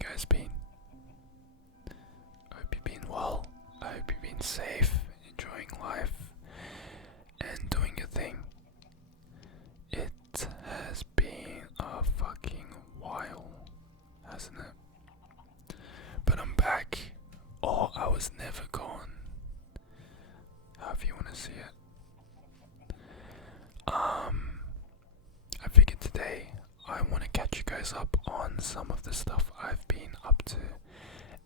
you guys been? I hope you've been well. I hope you've been safe, enjoying life, and doing your thing. It has been a fucking while, hasn't it? But I'm back, or I was never gone. However you want to see it. I figured today I want to catch you guys up on some of the stuff I've been up to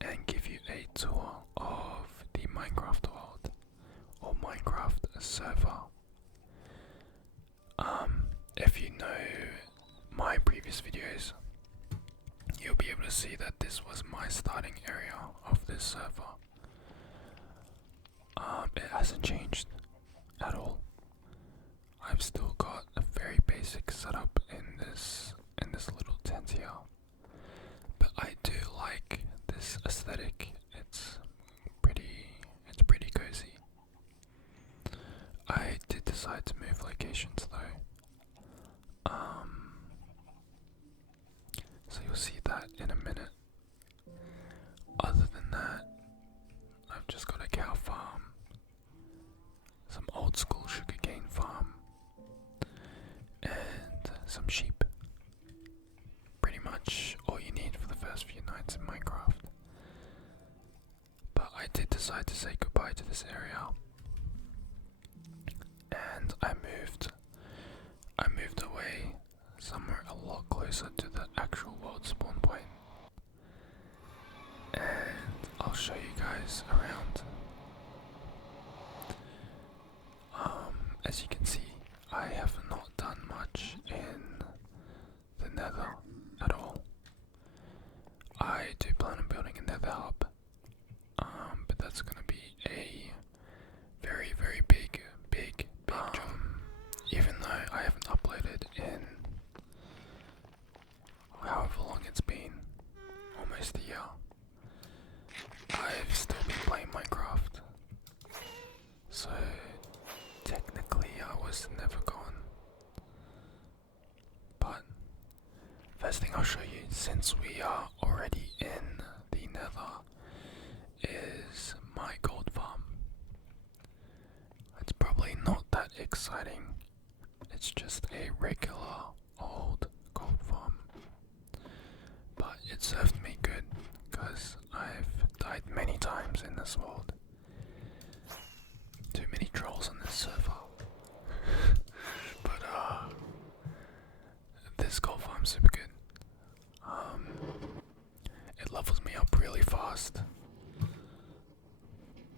and give you a tour of the Minecraft world or Minecraft server. If you know my previous videos, you'll be able to see that this was my starting area of this server. It hasn't changed at all. I've still got a very basic setup in this little tent here, but I do like this aesthetic. It's pretty cozy. I did decide to move locations though. So you'll see that in a minute. Other than that, I've just got a cow farm, some old school sugarcane farm, and some sheep. Pretty much all you need for the first few nights in Minecraft. But I did decide to say goodbye to this area, and I moved away somewhere a lot closer to the actual world spawn point. And I'll show you guys around. As you can see, I have not done much in the Nether at all. I do plan on building a Nether hub, but that's gonna be a very big job. Even though I haven't uploaded in however long it's been, almost a year, I've still been playing Minecraft. So technically I was never gone. But first thing I'll show you, since we are already in the Nether, is my gold farm. It's probably not that exciting. It's just a regular old gold farm. But it served me good, because I've died many times in this world. Too many trolls on this server. But this gold farm's super good. It levels me up really fast.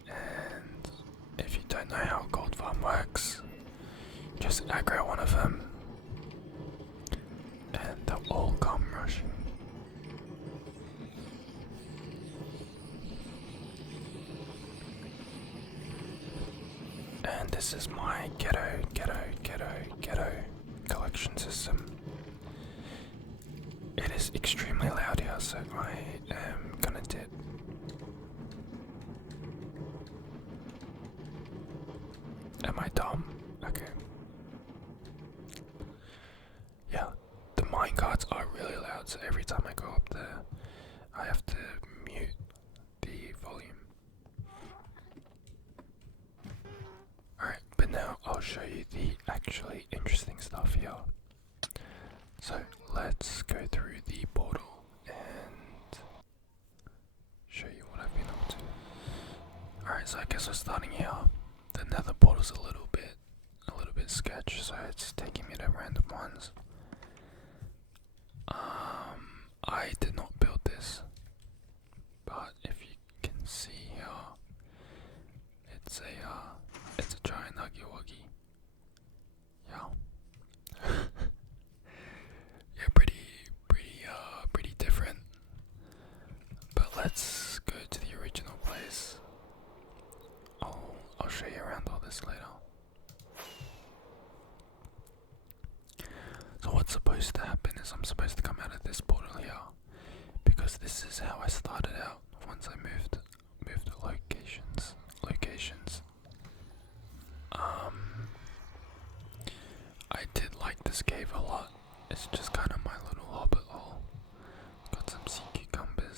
And if you don't know how gold farm works, just aggro one of them and they'll all come rushing. And this is my ghetto collection system. It is extremely loud here, so I am gonna dip. Am I dumb? Okay. Yeah, the minecarts are really loud, so every time I go up there, I have to mute the volume. Alright, but now I'll show you the actually interesting stuff here. So let's go through the portal and show you what I've been up to. Alright, so I guess we're starting here. The Nether portal's a little bit sketch, so it's taking me to random ones. I did not build this, but if you can see here, it's a giant Huggy Wuggy. Yeah. Yeah, pretty different. But let's go to the original place. I'll show you around all this later. So what's supposed to happen is I'm supposed to come out of this portal here, because this is how I started out once I moved locations. I did like this cave a lot. It's just kind of my little hobbit hole. Got some sea cucumbers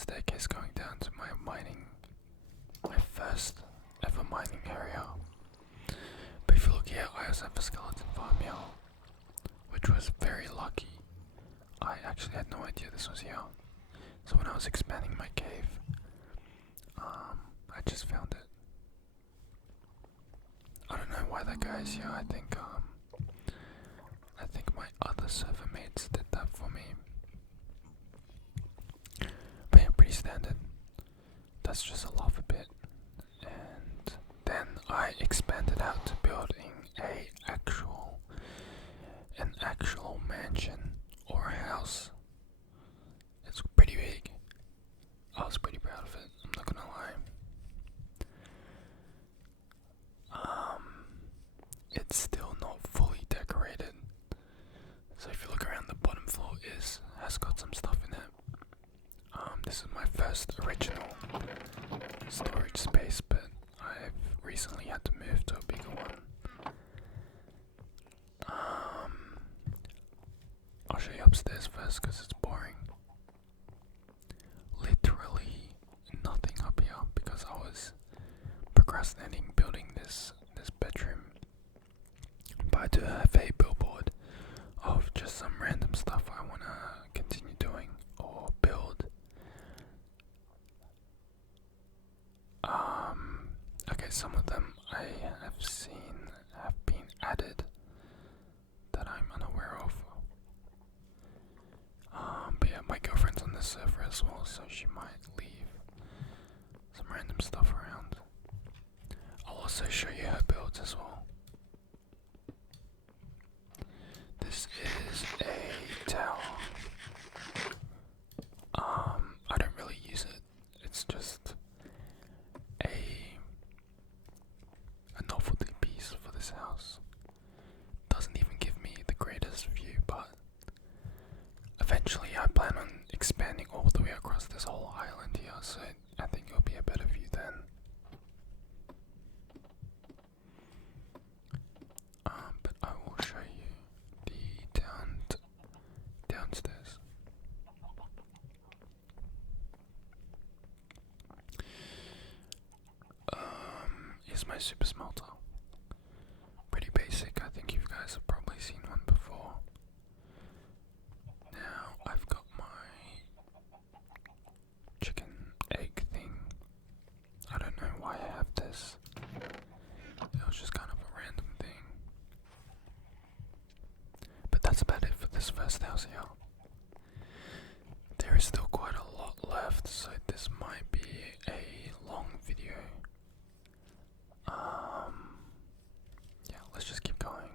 staircase going down to my first ever mining area. But if you look here, I also have a skeleton farm here, which was very lucky. I actually had no idea this was here. So when I was expanding my cave, I just found it. I don't know why that guy is here. I think my other server mates did that for me. But yeah, pretty standard. That's just a lava pit. And then I expanded out to building an actual mansion or a house. It's pretty big. I was pretty proud of it, I'm not gonna lie. It's still not fully decorated. So if you look around, the bottom floor has got some stuff in it. This is my first original storage space, but I've recently had to move to a bigger one. I'll show you upstairs first because it's boring. Literally nothing up here because I was procrastinating building this bedroom. But I do have a billboard of just some random stuff I want to continue doing or build. Okay, some of them I have seen have been added that I'm unaware of. But yeah, my girlfriend's on this server as well, so she might leave some random stuff around. I'll also show you her builds as well. This is a tower. I don't really use it. It's just a novelty piece for this house. Doesn't even give me the greatest view, but eventually I plan on expanding all the way across this whole island here, so I think it'll be a better view then. But I will show you the downstairs. Here's my super smelter. Pretty basic. I think you guys have probably seen one before. Now I've got my chicken egg thing. I don't know why I have this. It was just kind of a random thing. But that's about it for this first house here. There is still quite a lot left, so this might be a long video. Yeah, let's just keep going.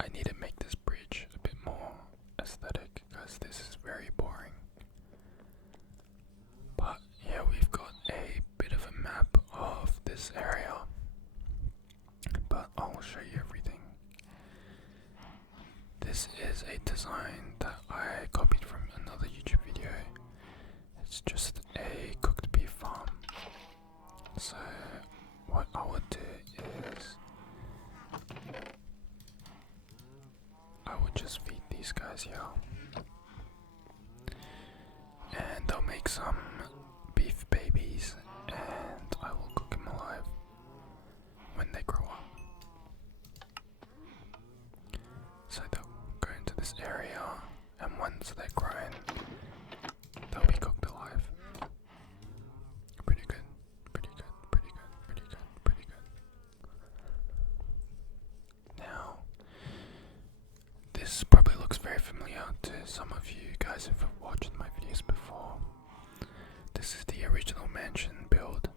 I need to make this bridge a bit more aesthetic because this is very boring. But yeah, we've got a bit of a map of this area, but I'll show you everything. This is a design that I copied from another YouTube video. It's just a cooked beef farm. So what I would do is I would just feed these guys here, and they'll make some beef babies, and I will cook them alive when they grow up. So they'll go into this area, and once they're grown, they'll be cooked alive. Pretty good, pretty good, pretty good, pretty good, pretty good. Now, this probably looks very familiar to some of you guys if you've watched my videos before. This is the original mansion build,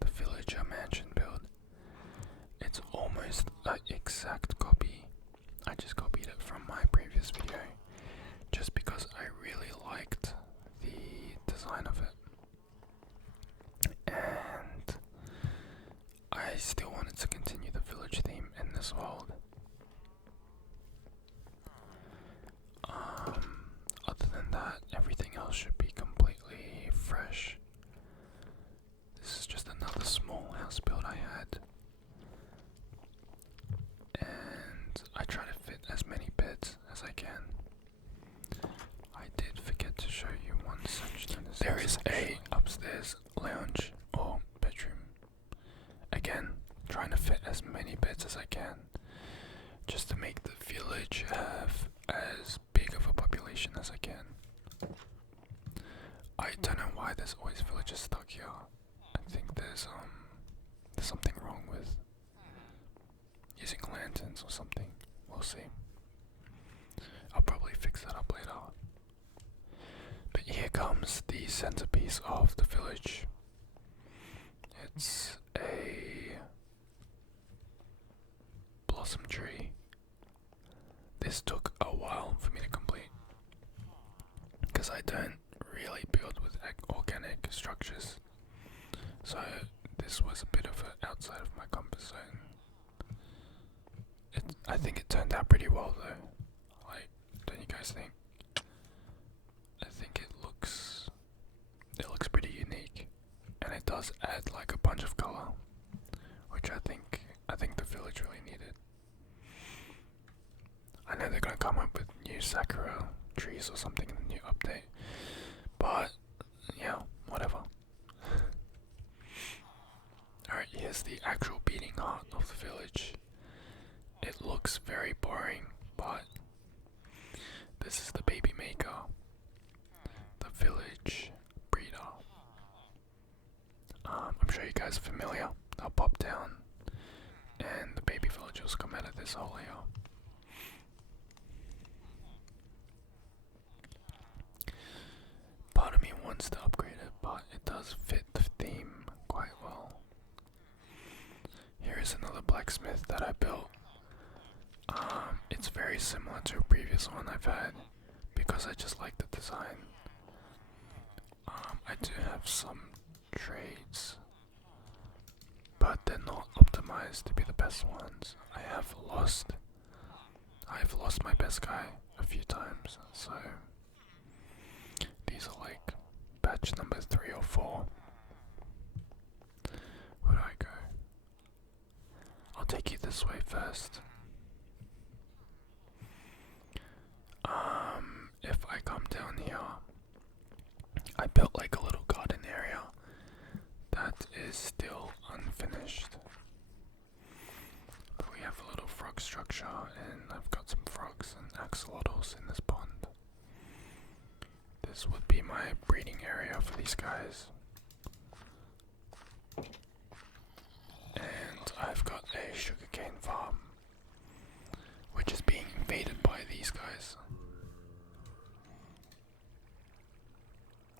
the villager mansion build. It's almost an exact copy. I just copied it from my previous video just because I really liked the design of it. And I still wanted to continue the village theme in this world. Other than that, everything else should be completely fresh. This is just another small house build I had. And I try to fit as many beds as I can. I did forget to show you can, just to make the village have as big of a population as I can. I don't know why there's always villagers stuck here. I think there's something wrong with using lanterns or something. We'll see. I'll probably fix that up later. But here comes the centerpiece of the village. It's a blossom tree. This took a while for me to complete because I don't really build with organic structures, so this was a bit of an outside of my comfort zone. I think it turned out pretty well though. Like, don't you guys think? I think it looks pretty unique, and it does add like a bunch of color, which I think the village really needed. I know they're gonna come up with new sakura trees or something in the new update, but yeah, whatever. Alright, here's the actual beating heart of the village. It looks very boring, but this is the baby maker, the village breeder. I'm sure you guys are familiar. I'll pop down and the baby villagers come out of this hole here. Part of me wants to upgrade it, but it does fit the theme quite well. Here is another blacksmith that I built. It's very similar to a previous one I've had because I just like the design. I do have some trades, but they're not optimized to be the best ones. I've lost my best guy a few times, so these are like batch number 3 or 4. Where do I go? I'll take you this way first. If I come down here, I built like a little garden area that is still unfinished. But we have a little frog structure, and I've got some frogs and axolotls in this pond. This would be my breeding area for these guys. And I've got a sugarcane farm, which is being invaded by these guys.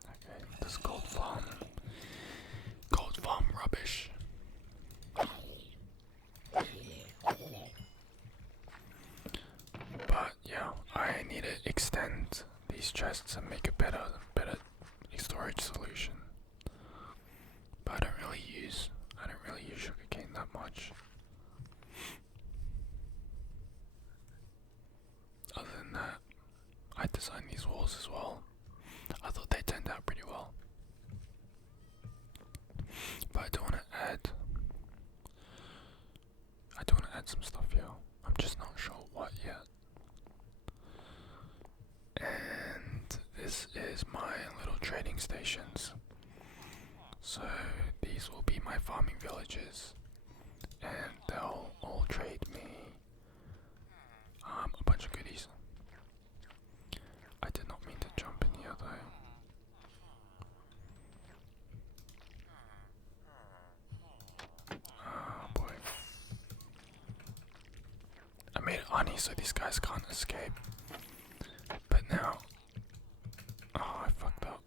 Okay, this gold farm rubbish. But yeah, I need to extend these chests and make a better storage solution. But I don't really use sugarcane that much. Other than that, I designed these walls as well. I thought they turned out pretty well. But I do want to add some stuff here. I'm just not sure what yet. And this is my little trading stations. So these will be my farming villages, and they'll all trade me a bunch of goodies. I did not mean to jump in here though. Oh boy. I made it honey so these guys can't escape. But now... Oh, I fucked up.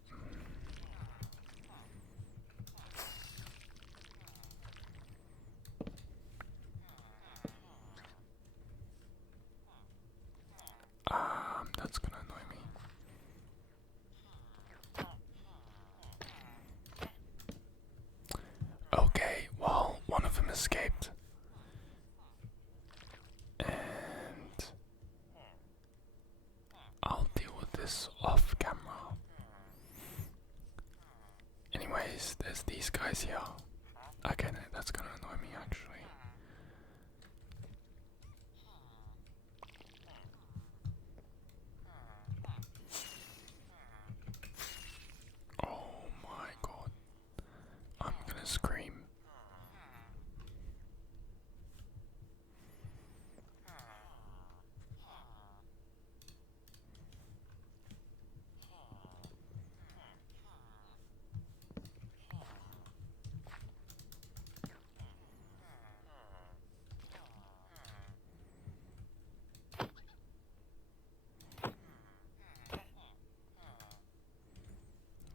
That's gonna annoy me. Okay, well, one of them escaped. And I'll deal with this off camera. Anyways, there's these guys here. Okay, no, that's gonna annoy me actually. Oh my god. I'm gonna scream.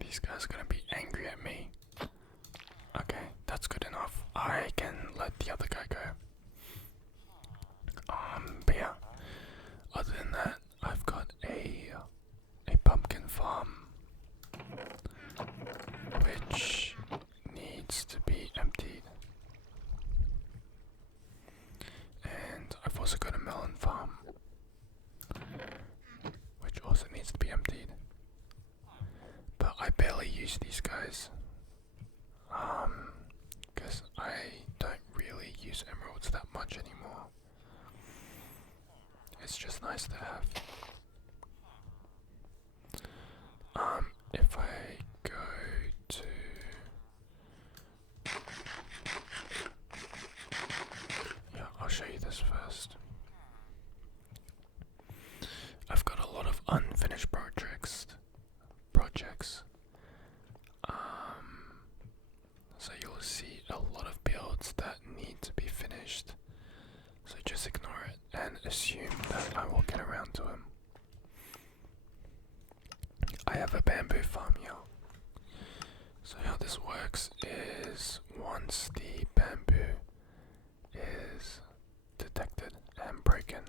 these guys are gonna be angry at me. Okay, that's good enough. I can let the other guy go. But yeah, other than that, I've got a pumpkin farm which needs to be emptied, and I've also got a melon farm which also needs to be emptied. But I barely use these guys, because I don't really use emeralds that much anymore. It's just nice to have. If I go to I'll show you this first. I've got a lot of unfinished projects. So you'll see a lot of builds that need to be finished. So just ignore it and assume that I will get around to them. I have a bamboo farm here. So how this works is once the bamboo is detected and broken,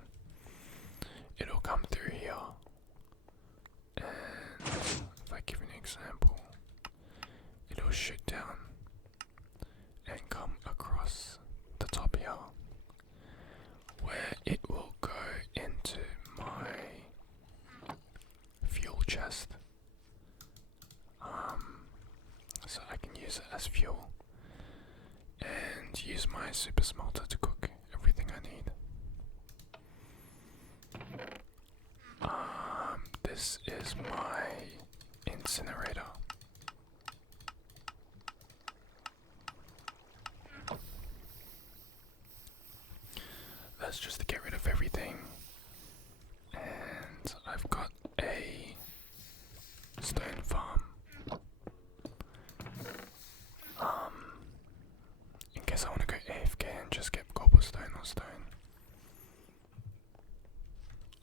it'll come through here. And if I give you an example, it'll shoot down and come across the top here, where it will go into my fuel chest. So I can use it as fuel and use my super smelter to cook everything I need. This is my incinerator. That's just to get rid of everything. And I've got a stone farm. In case I want to go AFK and just get cobblestone or stone.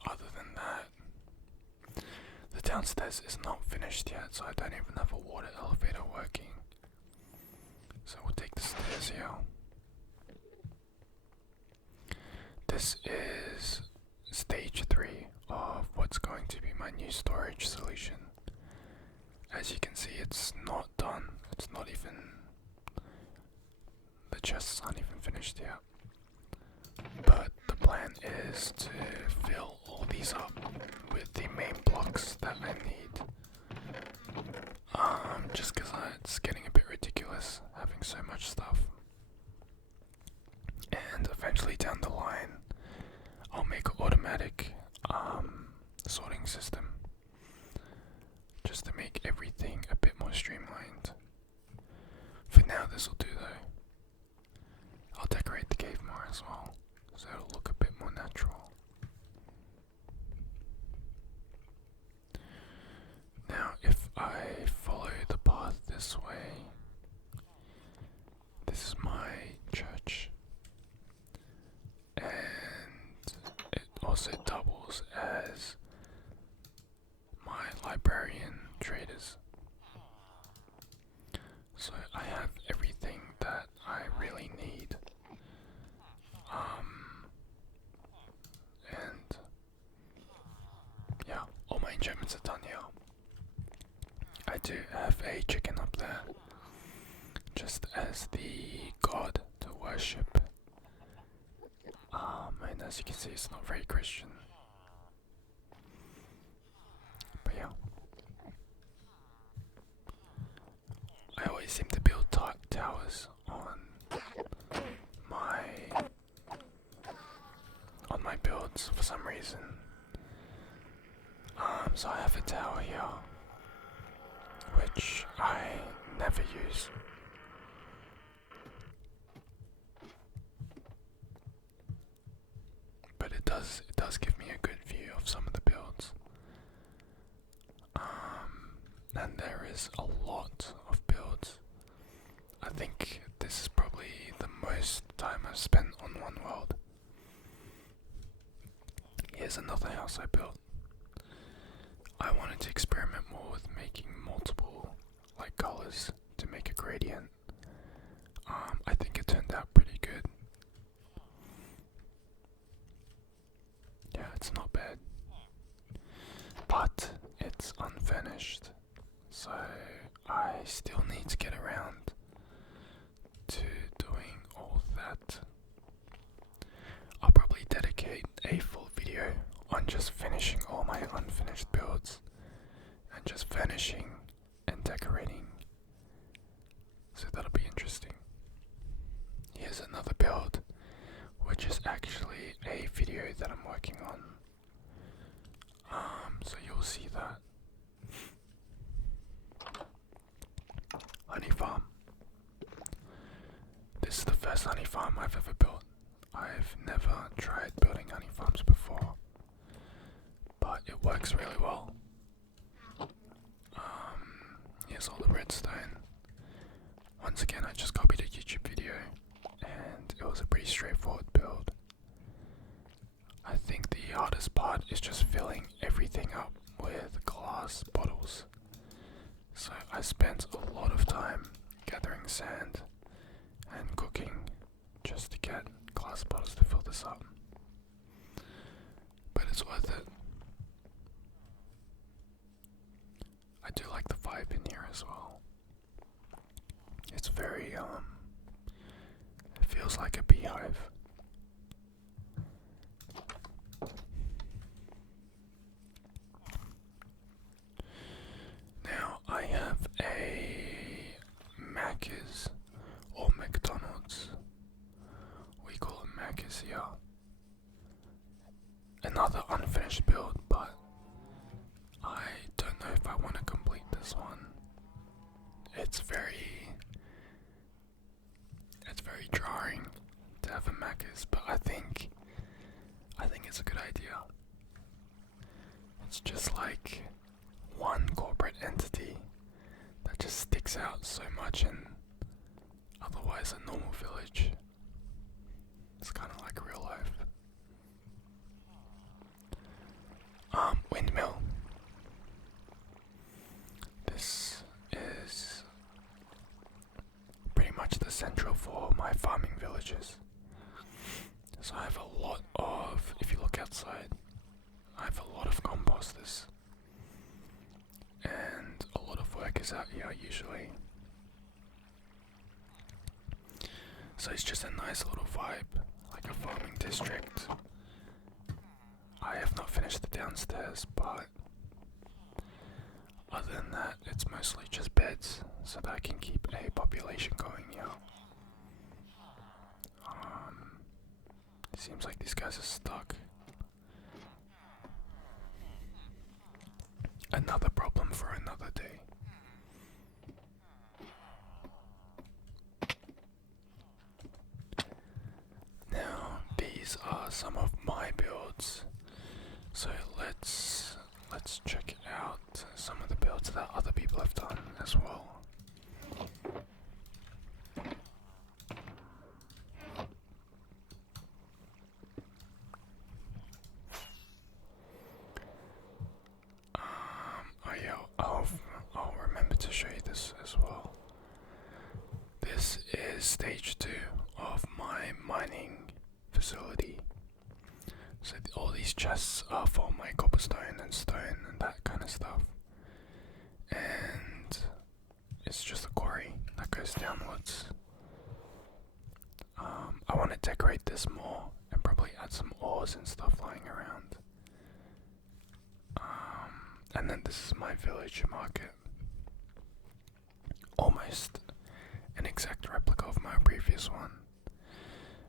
Other than that, the downstairs is not finished yet, so I don't even have a water elevator working. So we'll take the stairs here. This is stage 3 of what's going to be my new storage solution. As you can see, it's not done. It's not even, the chests aren't even finished yet. But the plan is to fill all these up with the main blocks that I need. Just because it's getting a bit ridiculous having so much stuff. And eventually down the line, I'll make an automatic sorting system, just to make everything a bit more streamlined. For now, this will do though. I'll decorate the cave more as well, so it'll look a bit more natural. Now, if I follow the path this way, this is my church, and it also doubles as my librarian traders. So I have everything that I really need. And yeah, all my enchantments are done here. I do have a chicken up there, just as the god to worship. And as you can see, it's not very Christian. But yeah, I always seem to build towers on my builds for some reason. So I have a tower here, which I never use. But it does give me a good view of some of the builds. And there is a lot of builds. I think this is probably the most time I've spent on one world. Here's another house I built. I wanted to experiment more with making multiple like colors to make a gradient. I think it turned out pretty good. Yeah, it's not bad, but it's unfinished, so I still need to get around to doing all that. I'll probably dedicate a full video on just finishing all my unfinished builds and just finishing and decorating, so that'll be interesting. Here's another build, which is actually a video that I'm working on. So you'll see that. Honey farm. This is the first honey farm I've ever built. I've never tried building honey farms before, but it works really well. Here's all the redstone. Once again, I just copied a YouTube video, and it was a pretty straightforward build. I think the hardest part is just filling everything up with glass bottles. So I spent a lot of time gathering sand and cooking just to get glass bottles to fill this up. But it's worth it. I do like the vibe in here as well. It's very, it feels like a beehive. Now I have a Macca's or McDonald's. We call it Macca's here. Another unfinished build, but I don't know if I want to complete this one. It's very jarring to have a Macca's, but I think it's a good idea. It's just like one corporate entity that just sticks out so much in otherwise a normal village. It's kind of like real life. Windmill. This is pretty much the central for my farming villages. So I have a lot of, if you look outside, I have a lot of composters. And a lot of workers out here usually. So it's just a nice little vibe, like a farming district. I have not finished the downstairs, but other than that, it's mostly just beds, so that I can keep a population going here. It seems like these guys are stuck. Another problem for another day. Now, these are some of my builds. So let's check out some of the builds that other people have done as well. I'll remember to show you this as well. This is stage 2 of my mining facility. So all these chests are for my cobblestone and stone and that kind of stuff. And it's just a quarry that goes downwards. I want to decorate this more and probably add some ores and stuff lying around. And then this is my village market. Almost an exact replica of my previous one.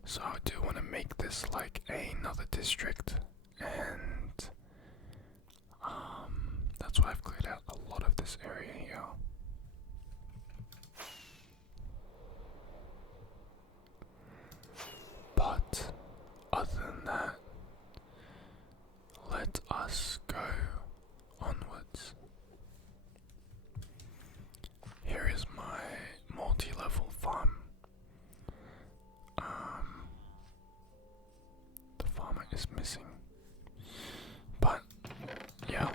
So I do want to make this like another district, and that's why I've cleared out a lot of this area here. But other than that, let us go onwards. Here is my multi-level farm. The farmer is missing, but yeah,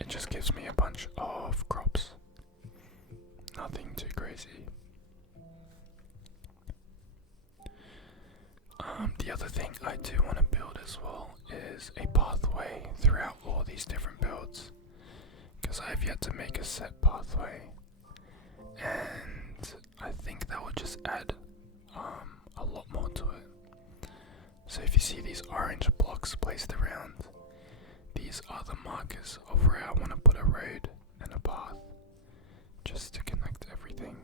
it just gives me a bunch of crops. nothing too crazy. The other thing I do want to build as well is a pathway throughout all these different builds, because I have yet to make a set pathway, and I think that would just add a lot more to it. So if you see these orange blocks placed around, these are the markers of where I want to put a road and a path, just to connect everything.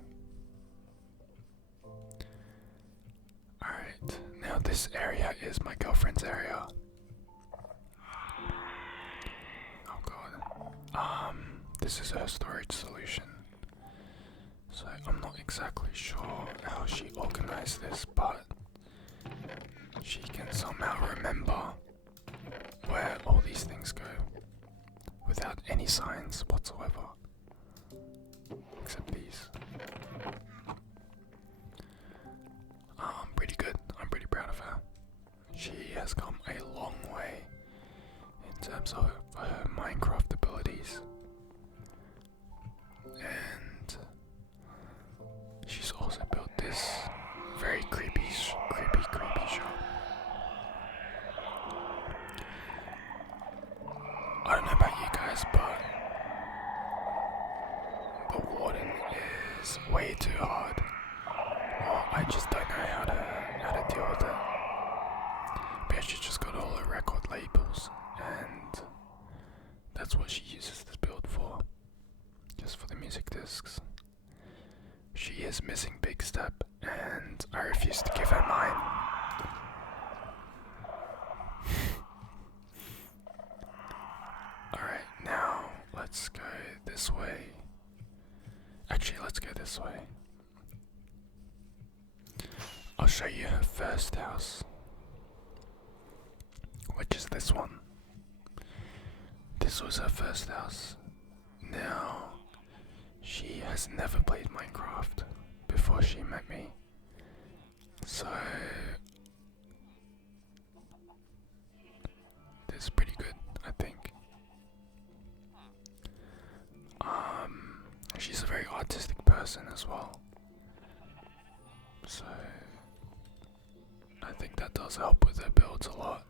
Alright, now this area is my girlfriend's area. Oh god. This is her storage solution. So I'm not exactly sure how she organized this, but she can somehow remember where all these things go without any signs whatsoever. Except these. Pretty good. I'm pretty proud of her. She has come a long way in terms of her Minecraft abilities. And she's also built this very creepy shop. I don't know about you guys, but the warden is way too hard. Or I just don't know how to deal with it. But she just got all her record labels, and that's what she uses this build for. Just for the music discs. She is missing Big Step, and I refuse to give her mine. Alright, now let's go this way. Actually, let's go this way. I'll show you her first house, which is this one. This was her first house. Now, she has never played Minecraft before she met me, so this is pretty good, I think. She's a very artistic person as well, so I think that does help with her builds a lot.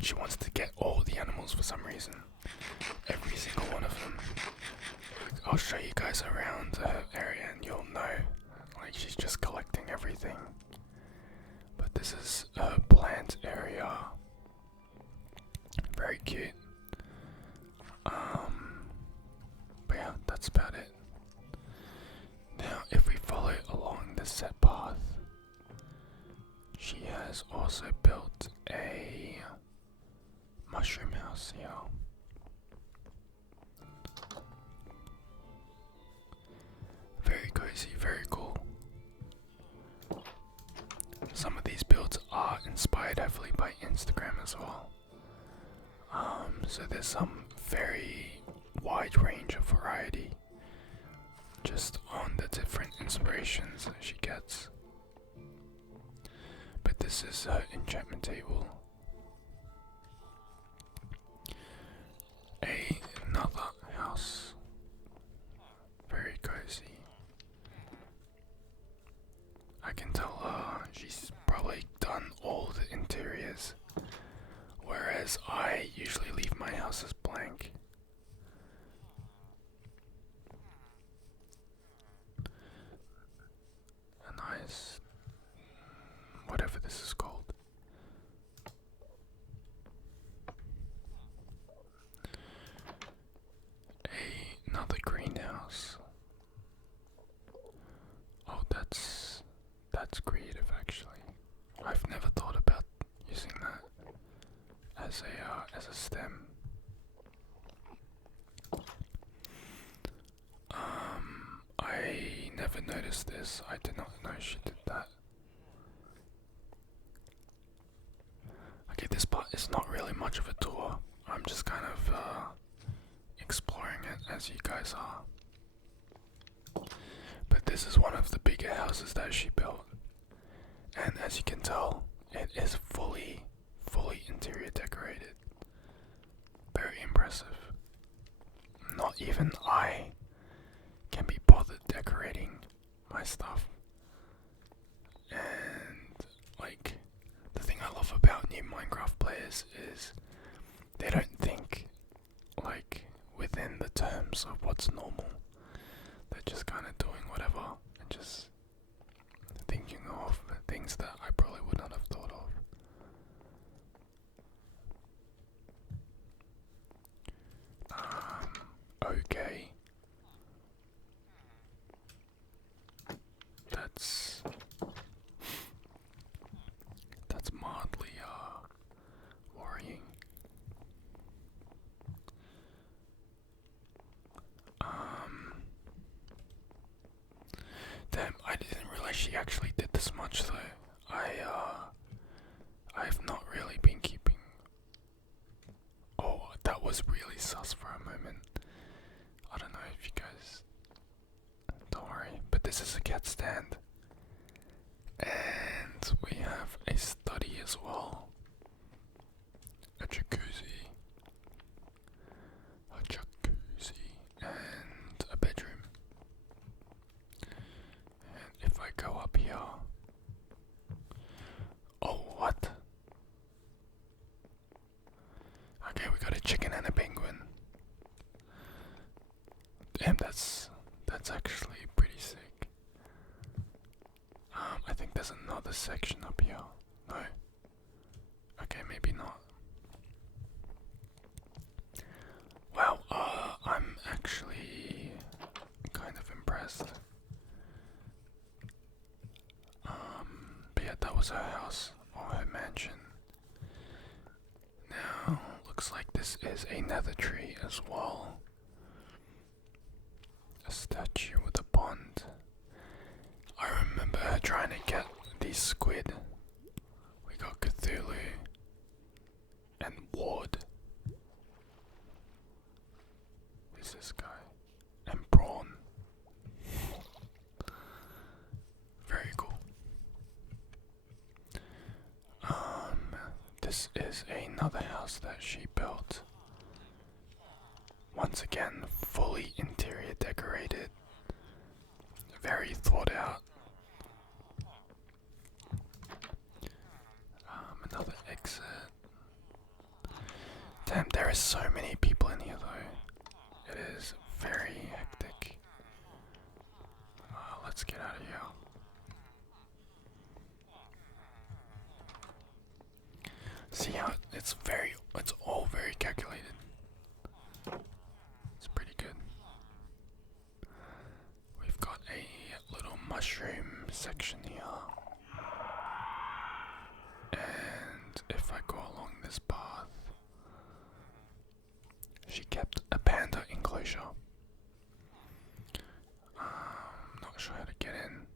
She wants to get all the animals for some reason. Every single one of them. I'll show you guys around her area and you'll know. Like, she's just collecting everything. But this is her plant area. Very cute. But yeah, that's about it. Now, if we follow along the set path, she has also built a mushroom house here. Very cozy, very cool. Some of these builds are inspired heavily by Instagram as well. So there's some very wide range of variety just on the different inspirations that she gets. But this is her enchantment table. Another house. Very cozy. I can tell she's probably done all the interiors, whereas I usually leave my houses blank. A nice, whatever this is called. Another greenhouse. Oh, that's creative actually. I've never thought about using that as a stem. I never noticed this. I did not know she did that. Okay, this part is not really much of a tour. I'm just kind of exploring it as you guys are. But this is one of the bigger houses that she built. And as you can tell, it is fully interior decorated. Very impressive. even I can be bothered decorating my stuff. And like, the thing I love about new Minecraft players is they don't think like within the terms of what's normal. They're just kind of doing whatever and just thinking of things that I probably would not have thought of. Okay. That's mildly worrying. Damn, I didn't realize she actually did this much though. I've not really been keeping. Oh, that was really sus for a moment. I don't know if you guys. Don't worry, but this is a cat stand. And we have a study as well. A jacuzzi. And a bedroom. And if I go up here. Oh, what? Okay, we got a chicken and a penguin. Damn, that's actually pretty sick. I think there's another section up here. No. Okay, maybe not. Well, I'm actually kind of impressed. But yeah, that was her house or her mansion. Now, looks like this is a nether tree as well. A statue with a pond. I remember her trying to get these squid. We got Cthulhu and Ward. Who's this guy? And Braun. Very cool. This is another house that she built. Once again, fully interior decorated. Very thought out. Another exit. Damn, there are so many people in here though. It is very hectic. Let's get out of here. See how it's all very calculated. It's pretty good. We've got a little mushroom section here. And if I go along this path, she kept a panda enclosure. Not sure how to get in.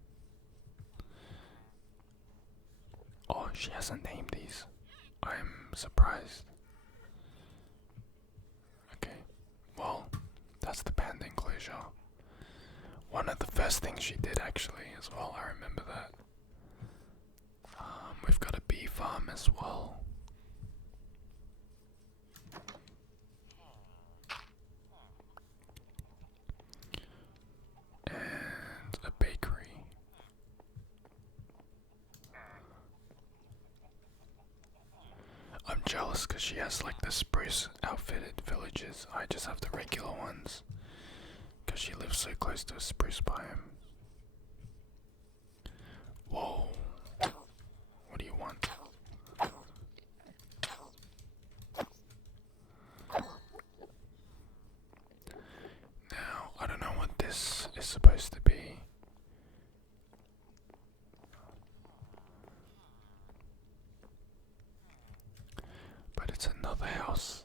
Oh, she hasn't named these. I'm surprised. Okay, well, that's the panda enclosure. One of the first things she did actually as well, I remember that. We've got a bee farm as well. And a bakery. I'm jealous because she has like the spruce outfitted villages. I just have the regular ones because she lives so close to a spruce biome. Whoa. What do you want? Now, I don't know what this is supposed to be. But it's another house.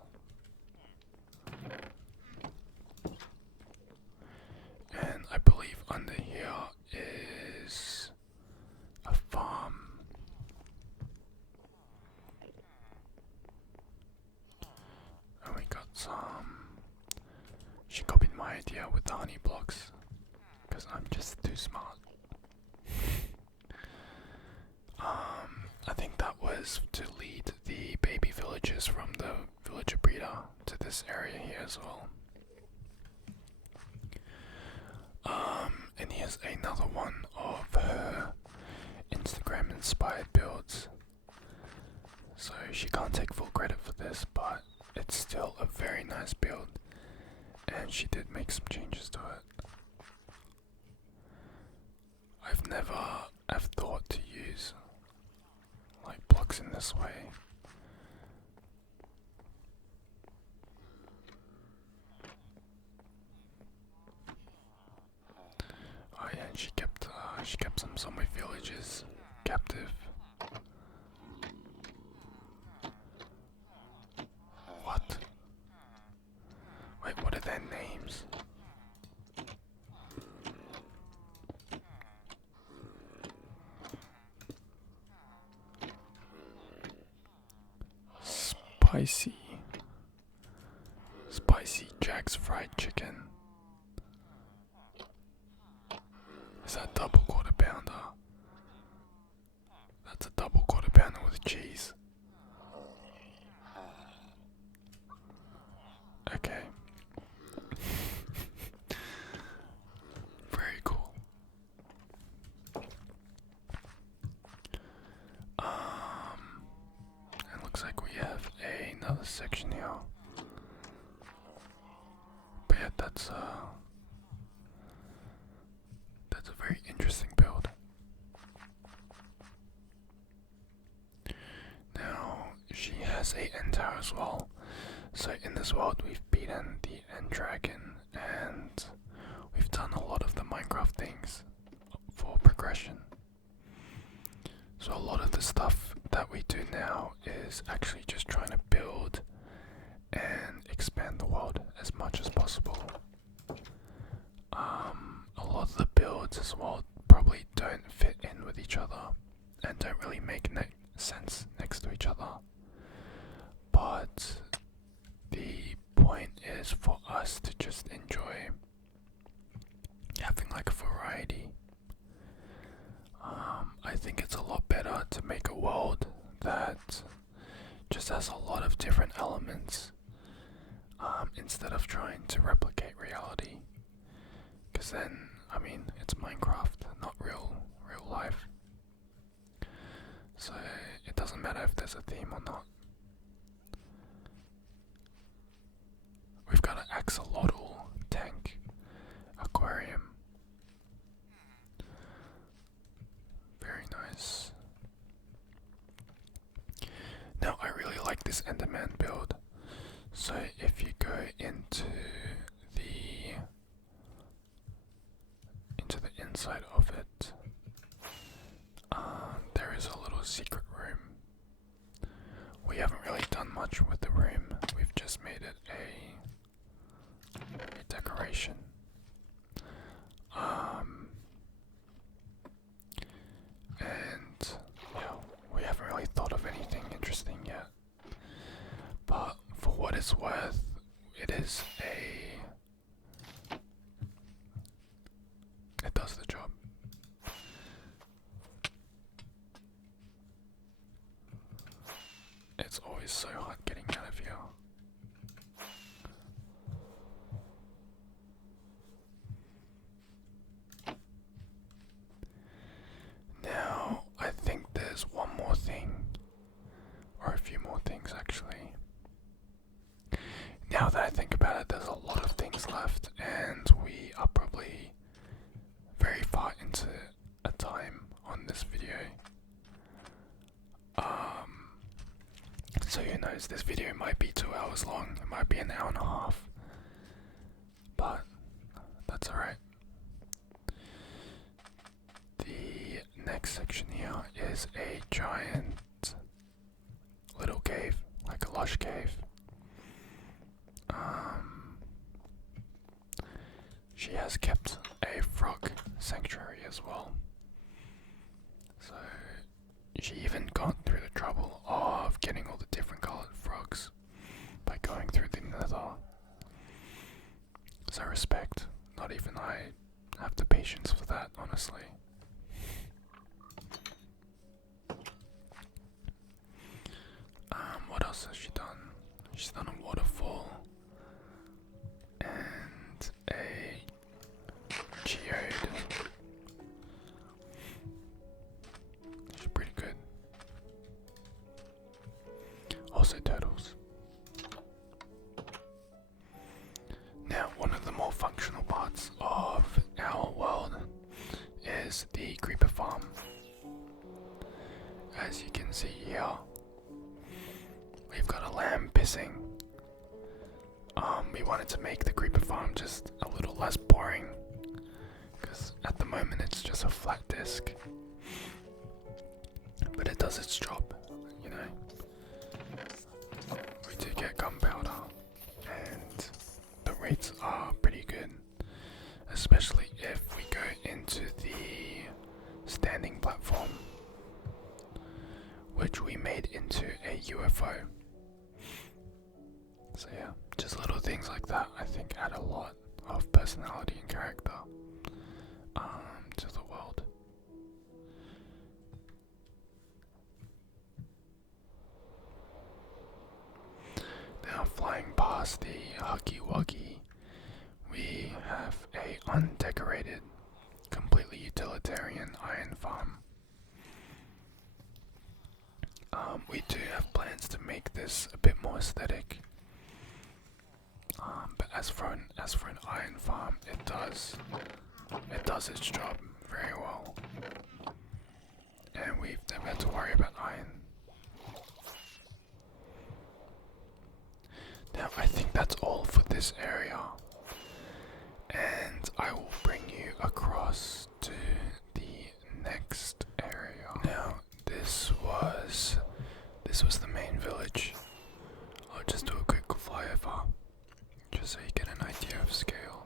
And I believe under here is a farm. And we got some. She copied my idea with the honey blocks. Because I'm just too smart. I think that was to lead the baby villagers from the villager breeder to this area here as well. is another one of her Instagram inspired builds. So she can't take full credit for this, but it's still a very nice build, and she did make some changes to it. I've never have thought to use like blocks in this way. Oh yeah, and she kept some zombie villages captive. What? Wait, what are their names? Spicy Jack's fried chicken. Is that double quarter pounder? That's a double quarter pounder with cheese. Okay. Very cool. It looks like we have another section here. But yeah, that's a very interesting build. Now, she has a end tower as well. So in this world we've beaten the end dragon, and we've done a lot of the Minecraft things for progression. So a lot of the stuff that we do now is actually just trying to build and expand the world as much as possible. A lot of the builds as well probably don't fit in with each other and don't really make sense next to each other. But the point is for us to just enjoy having like a variety. I think it's a lot better to make a world that just has a lot of different elements, instead of trying to replicate reality. Because then, I mean, it's Minecraft, not real life. So it doesn't matter if there's a theme or not. We've got an axolotl tank aquarium. Very nice. Now I really like this Enderman build. So if you go into the inside of it, there is a little secret room. We haven't really done much with the room. We've just made it a decoration. And yeah, we haven't really thought of anything interesting yet. But for what it's worth, it does the job. It's always so hard getting out of here. Now, I think there's one more thing, or a few more things actually. Now that I think about it, there's a lot of things left, and we are probably very far into a time on this video. So who knows, this video might be 2 hours long, it might be an hour and a half, but that's alright. The next section here is a giant little cave, like a lush cave. She has kept a frog sanctuary as well. So she even gone through the trouble of getting all the different colored frogs by going through the nether. So respect. Not even I have the patience for that, honestly. What else has she done? She's done a waterfall and a geode. as you can see here, we've got a lamb pissing. We wanted to make the creeper farm just a little less boring, because at the moment it's just a flat disc. But it does its job, you know. We do get gunpowder, and the rates are pretty good, especially if we go into the standing platform, which we made into a UFO. So yeah, just little things like that I think add a lot of personality and character to the world. Now flying past the Huggy Wuggy, we have a undecorated, completely utilitarian iron farm. We do have plans to make this a bit more aesthetic. But as for an iron farm, it does its job very well, and we've never had to worry about iron. Now I think that's all for this area, and I will bring you across to the next area. Now this was the main village. I'll just do a quick flyover, just so you get an idea of scale.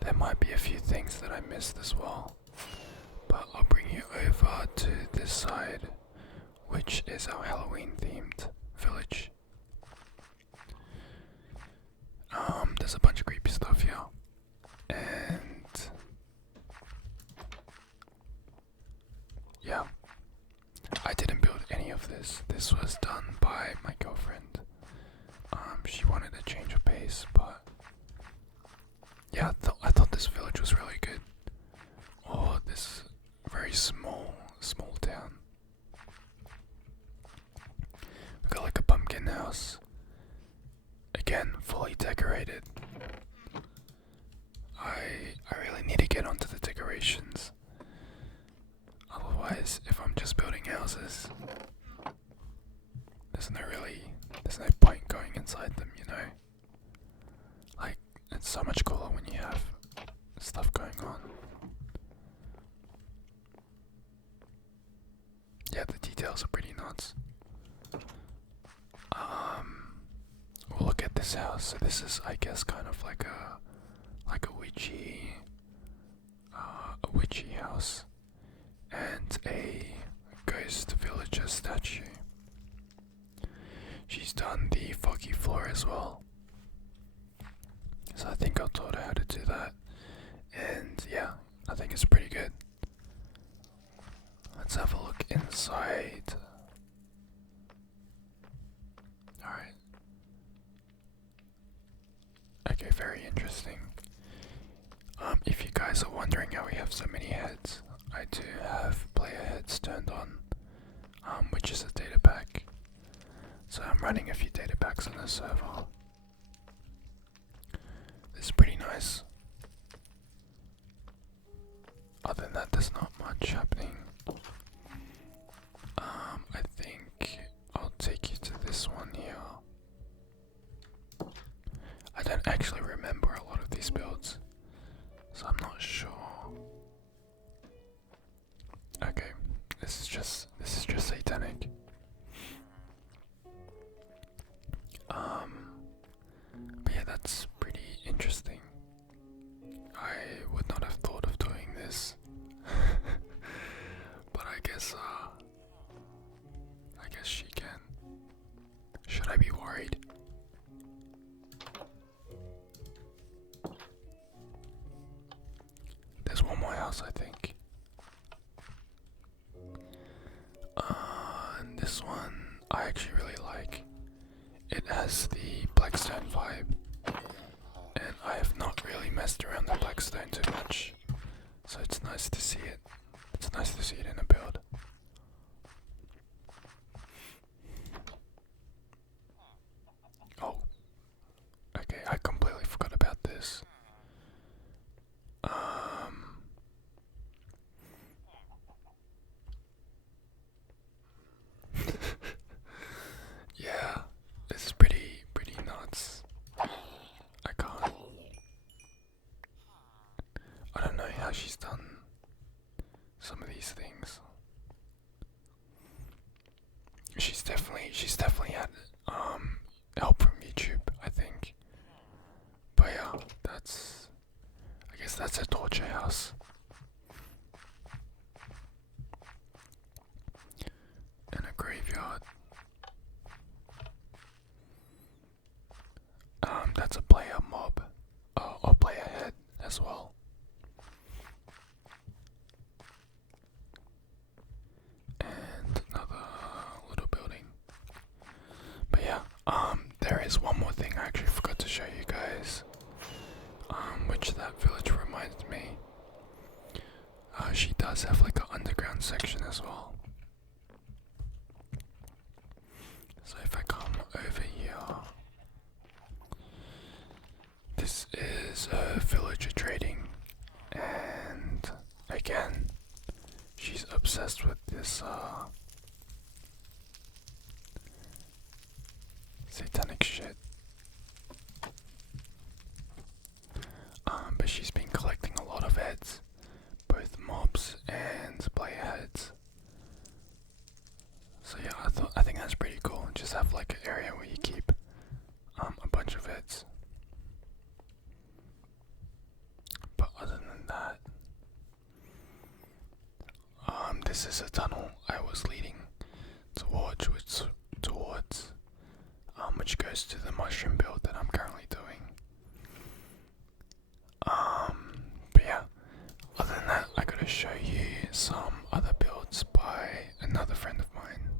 There might be a few things that I missed as well, but I'll bring you over to this side, which is our Halloween themed village. There's a bunch of creepy stuff here, and yeah, I didn't build any of this. This was done by my girlfriend. She wanted a change of pace, but yeah, I thought this village was really good. Oh, this very small town. We got like a pumpkin house. Again, fully decorated. I really need to get onto the decorations. Otherwise, if I'm just building houses, there's no point going inside them, you know? Like, it's so much cooler when you have stuff going on. Yeah, the details are pretty nuts. We'll look at this house. So this is, I guess, kind of like a witchy house, and a ghost villager statue. She's done the foggy floor as well, so I think I taught her how to do that, and yeah, I think it's pretty good. Let's have a look inside. Alright. Okay, very interesting. If you guys are wondering how we have so many heads, I do have player heads turned on, which is a data pack. So I'm running a few data packs on the server. This is pretty nice. Other than that, there's not much happening. I think I'll take you to this one here. I don't actually remember a lot of these builds, so I'm not sure. Okay, this is just satanic. But yeah, that's pretty interesting. I would not have thought of doing this. But I guess she can. Should I be worried? There's one more house, I think. And this one I actually really like. It has the Blackstone vibe, and I have not really messed around the Blackstone too much, so it's nice to see it. It's nice to see it in a build. she's done some of these things. She's definitely had help from YouTube, I think. But yeah, I guess that's a torture house. And a graveyard. That's a player mob, or player head as well. And another little building. But yeah, there is one more thing I actually forgot to show you guys. Which that village reminds me. She does have like an underground section as well. So if I come over here, this is a villager trading, and again, she's obsessed with this satanic shit. But she's been collecting a lot of heads, both mobs and player heads. So yeah, I think that's pretty cool. Just have like an area where you keep a bunch of heads. But other than that, this is a tunnel I was leading towards, which goes to the mushroom build that I'm currently doing. But yeah, other than that, I gotta show you some other builds by another friend of mine.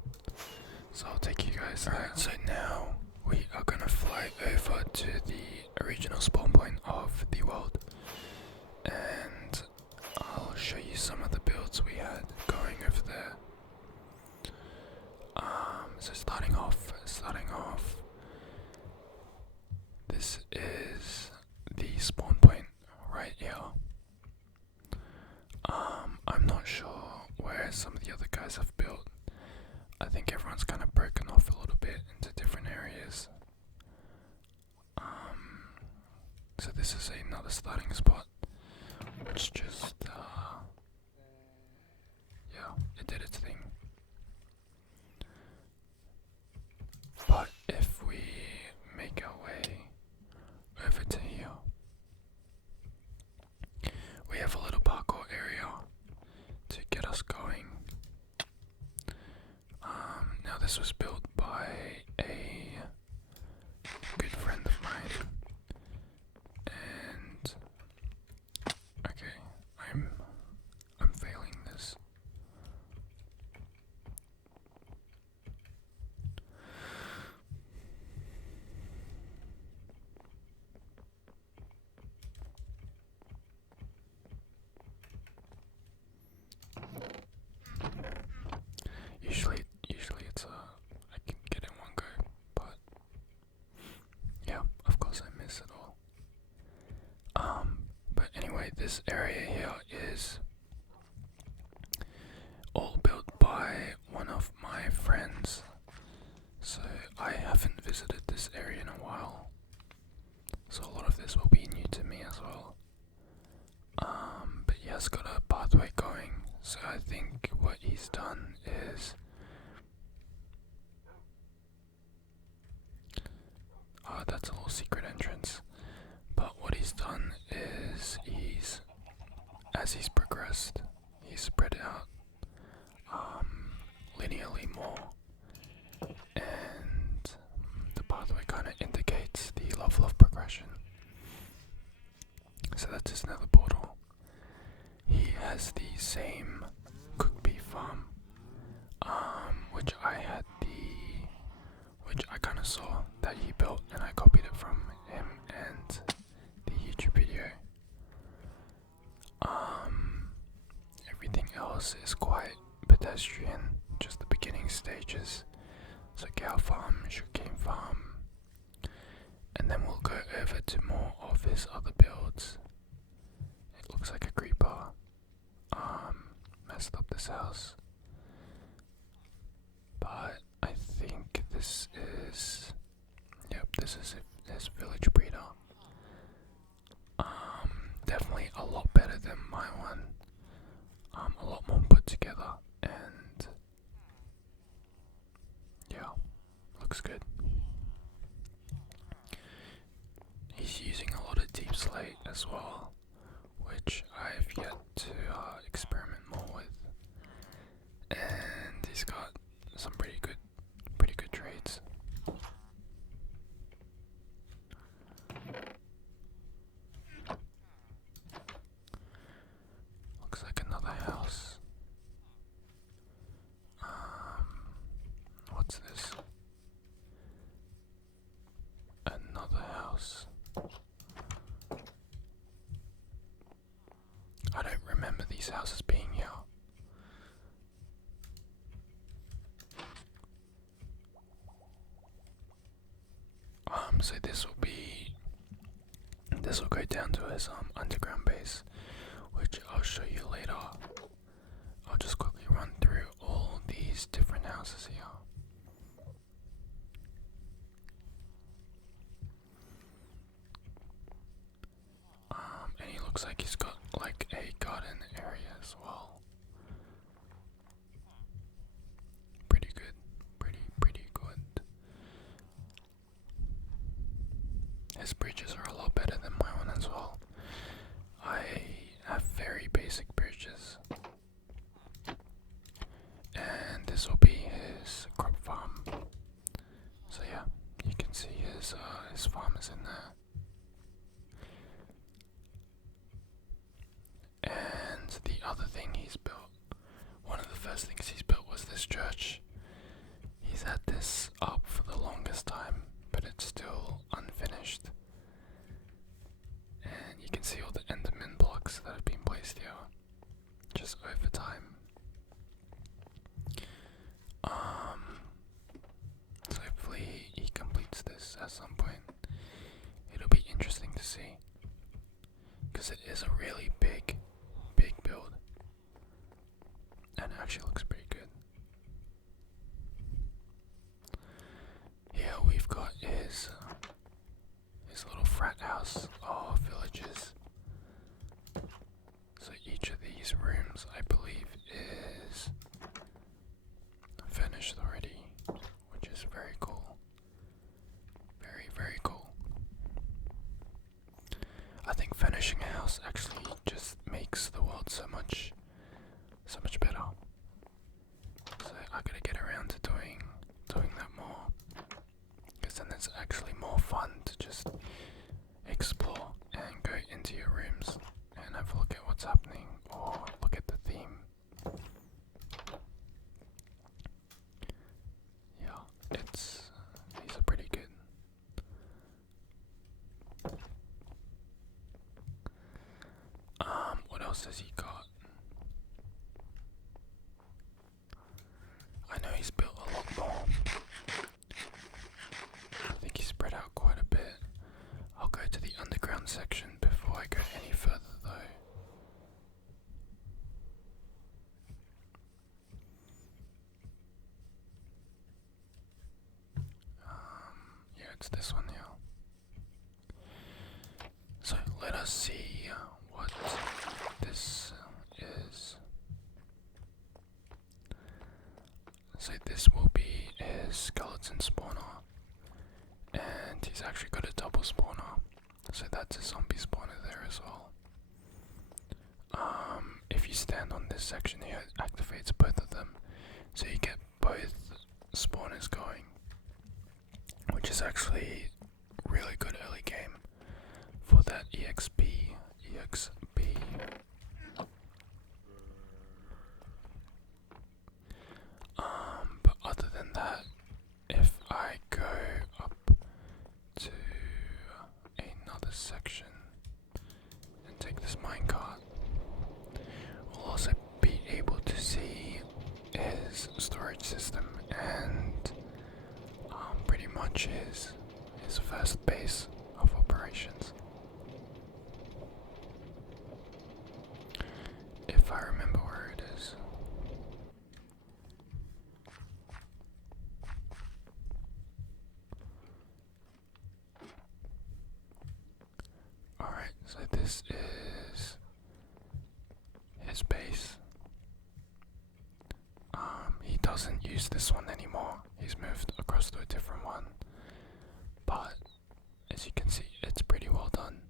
So I'll take you guys there. Alright, so now we are gonna fly over to the original spawn point of the world, and I'll show you some of the builds we had going over there. So starting off, this is the spawn point right here. I'm not sure where some of the other guys have built. I think everyone's kind of broken off a little bit into different areas. So this is another starting spot, which just, yeah, it did its thing. But if we make our way over to here, we have a little parkour area to get us going. Now this was built by a good friend of mine, and okay, I'm failing this. Usually it's I can get it in one go, but yeah, of course I miss it all. But anyway, this area here is all built by one of my friends, so I haven't visited this area in a while, so a lot of this will be new to me as well. But he has got a pathway going, so I think what he's done is that's a little secret entrance. But what he's done is as he's progressed, he's spread it out linearly more, and the pathway kind of indicates the level of progression. So that's his nether portal. He has the same cook beef farm, which I kind of saw that he built, and I copied it from him and the YouTube video. Everything else is quite pedestrian, just the beginning stages. So cow farm, sugarcane farm, and then we'll go over to more of his other builds. It looks like a creeper messed up this house, but I think this is, yep, this is his village breeder. definitely a lot better than my one. A lot more put together, and yeah, looks good. He's using a lot of deep slate as well, which I've yet to experiment more with. And he's got some pretty good trades. Looks like another house. What's this? Another house. I don't remember these houses being here. So this will go down to his underground base, which I'll show you later. I'll just quickly run through all these different houses here. And he looks like he's got like a garden area as well. Pretty good, pretty good. His bridges are a lot better than my one as well. I have very basic bridges. And this will be his crop farm. So yeah, you can see his farm is in there. And the other thing he's built, one of the first things he's built was this church. He's had this up for the longest time, but it's still unfinished. And you can see all the Enderman blocks that have been placed here, just over time. So hopefully he completes this at some point. It'll be interesting to see, because it is a really big build, and it actually looks pretty good. Here we've got his little frat house of villages. So each of these rooms, I believe, is finished already, which is very cool. Very cool. I think finishing a house actually just makes the world so much better. So I gotta get around to doing that more, because then it's actually more fun to just explore and go into your rooms and have a look at what's happening or look at the theme. Yeah, these are pretty good. What else has he got? I know he's built a lot more. I think he's spread out quite a bit. I'll go to the underground section before I go any further though. Yeah, it's this one now. So let us see what this is. So this will be his skeleton spawner, and he's actually got a double spawner, so that's a zombie spawner there as well. If you stand on this section here, it activates both of them, so you get both spawners going, which is actually really good early game for that EXP. But other than that, if I go up to another section and take this minecart, we'll also be able to see his storage system and pretty much his first base of operations. If I remember where it is. Alright, so this is use this one anymore. He's moved across to a different one. But as you can see, it's pretty well done.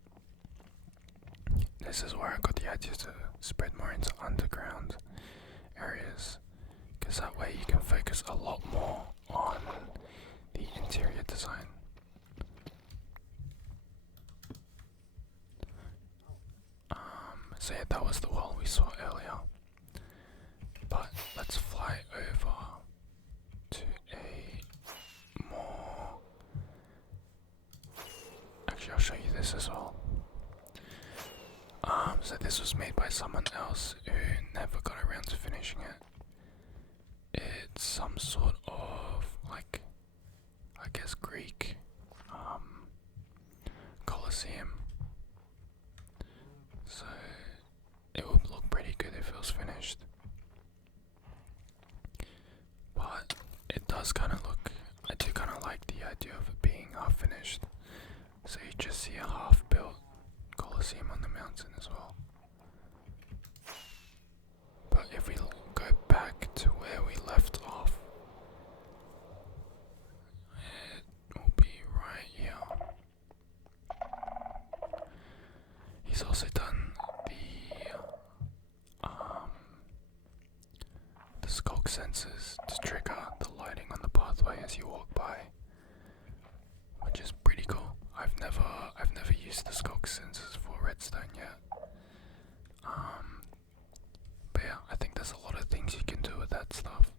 This is where I got the idea to spread more into underground areas, because that way you can focus a lot more on the interior design. So yeah, that was the wall we saw earlier. But let's fly over to a more... Actually, I'll show you this as well. So this was made by someone else who never got around to finishing it. It's some sort of, like, I guess Greek Colosseum. So it would look pretty good if it was finished. But it does kind of look, I do kind of like the idea of it being half finished. So you just see a half built Colosseum on the mountain as well. But if we go back to where we left off, it will be right here. He's also done the skulk sensors to trigger the lighting on the pathway as you walk by, which is pretty cool. I've never used the skulk sensors for Redstone yet. But yeah, I think there's a lot of things you can do with that stuff.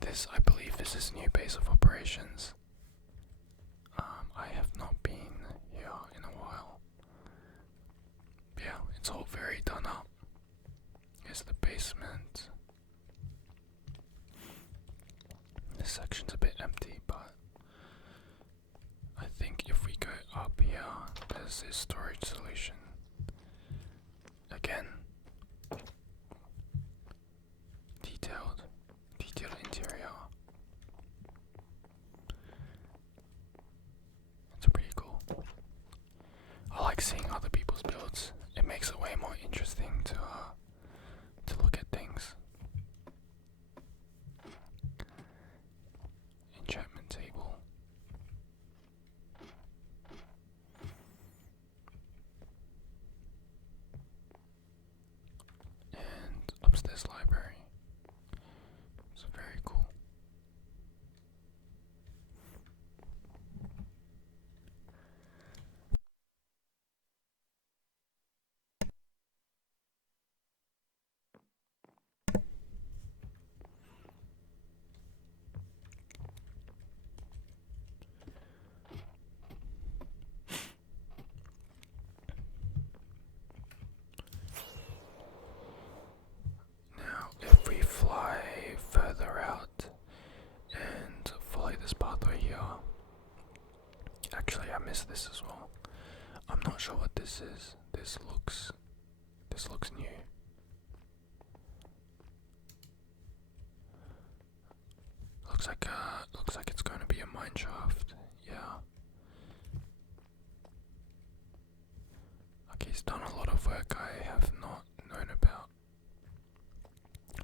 This, I believe, is his new base of operations. I have not been here in a while. But yeah, it's all very done up. Here's the basement. This section's a bit empty, but I think if we go up here, there's a storage solution. Again, detailed interior. It's pretty cool. I like seeing other people's builds. It makes it way more interesting to look at things. Enchantment table. And upstairs library. It's very cool. Now, if we fly further out and follow this pathway here, actually, I missed this as well. I'm not sure what this is. This looks new. Looks like it's going to be a mine shaft. Yeah. Okay, he's done a lot of work I have not known about.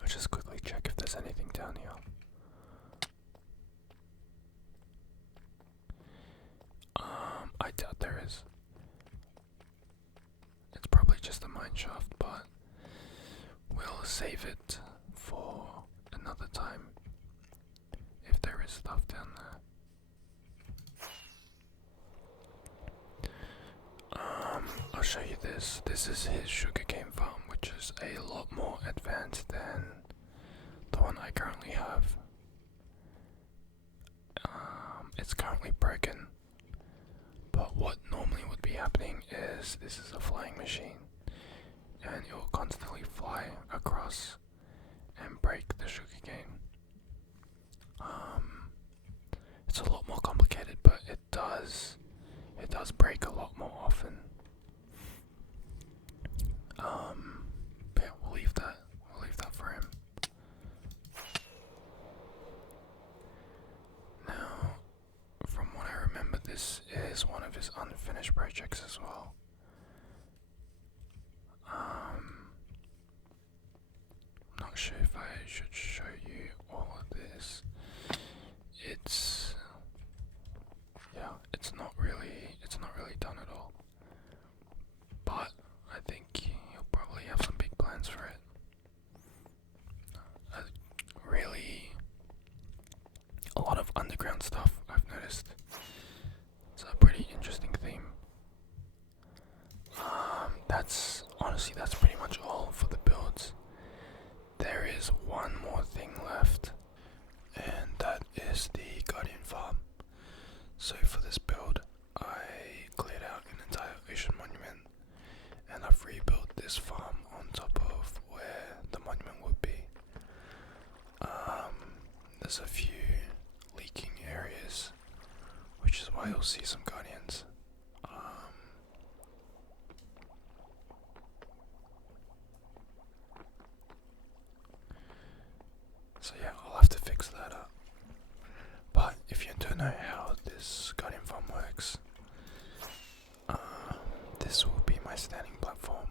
I'll just quickly check if there's anything down here. I doubt there is. It's probably just a mine shaft, but we'll save it for another time if there is stuff down there. I'll show you this. This is his sugarcane farm, which is a lot more advanced than the one I currently have. It's currently broken, but what normally would be happening is this is a flying machine, and it will constantly fly across and break the sugarcane. It's a lot more complicated, but it does break a lot more often. But yeah, we'll leave that for him. Now, from what I remember, this is one of his unfinished projects as well. not sure if I should show you all of this. It's yeah, it's not really done at all. But I think he'll probably have some big plans for it. Really, a lot of underground stuff I've noticed. It's a pretty interesting theme. That's pretty much all for the builds. There is one more thing left, and that is the Guardian Farm. So for this build, I cleared out an entire ocean monument, and I've rebuilt this farm on top of where the monument would be. There's a few leaking areas, which is why you'll see some guardians. So yeah, I'll have to fix that up. But if you don't know how this guardian farm works, this will be my standing platform,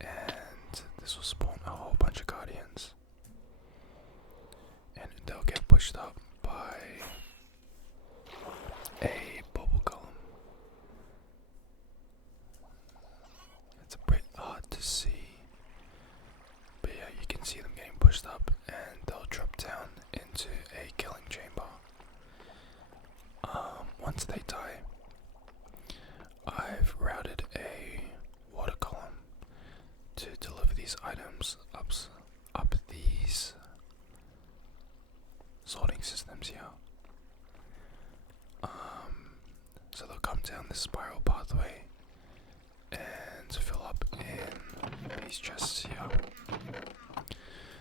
and this will spawn a whole bunch of guardians, and they'll get pushed up by a bubble column. It's a bit hard to see, but yeah, you can see them getting pushed up, and they'll drop down into a killing chamber. Once they die, I've routed a water column to deliver these items up these sorting systems here. So they'll come down this spiral pathway and fill up in these chests here.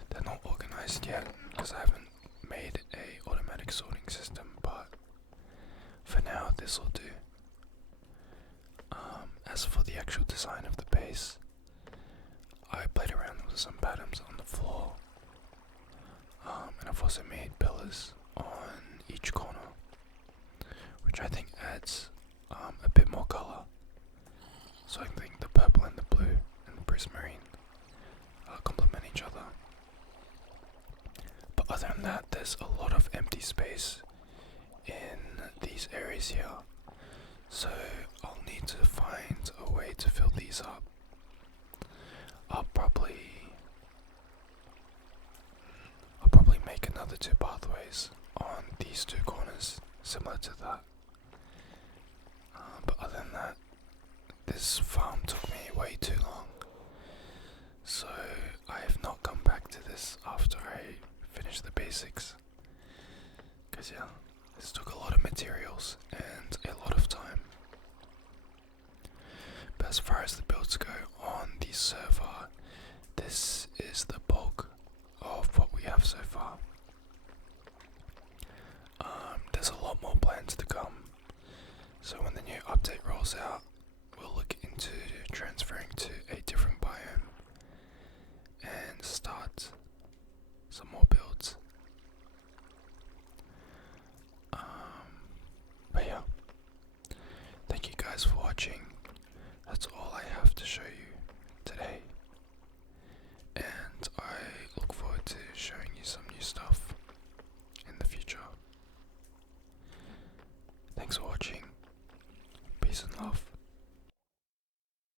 They're not organized yet because I haven't made a automatic sorting system, but for now this will do. As for the actual design of the base, I played around with some patterns on the floor, and I've also made pillars on each corner, which I think adds a bit more color. So I think the purple and the blue and the prismarine complement each other. But other than that, there's a lot of empty space in these areas here, so I'll need to find a way to fill these up. I'll probably make another two pathways on these two corners, similar to that. But other than that, this farm took me way too long, so I have not come back to this after I finished the basics. Cause yeah, this took a lot of materials and a lot of time. But as far as the builds go on the server, this is the bulk of what we have so far. There's a lot more plans to come, so when the new update rolls out, we'll look into transferring to a different biome and start some more builds. But yeah, thank you guys for watching. That's all I have to show you today.